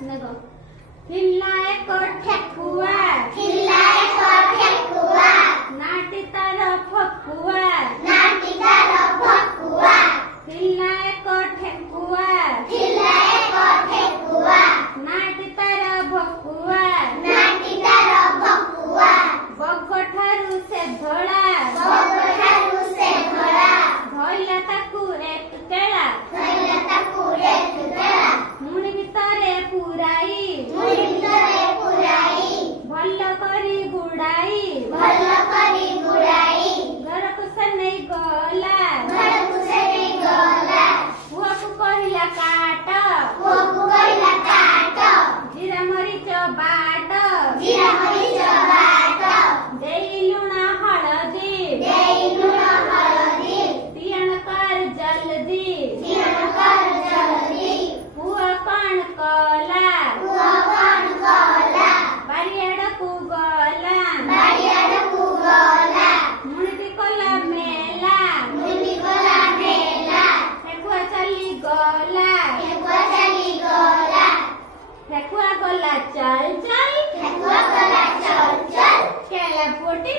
देखो थिल्लाए को ठेकुआ नाटी तार फकुआ थिल्लाए को ठेकुआ नाटी तार भकुआ बगठारू से धोला धइला ताकू एक केला मुणी भितरे पुराई भल करी गुड़ाई घर को से नहीं गला पुआ को कहला काट जीरा मरीच बाट देई लुण हलदी पियण कर जल्दी पुआ कण कला बारियाड़ को गला मुणी कला मेला ठेकुआ चली गला ठेकुआ गला चल चल केला पोटी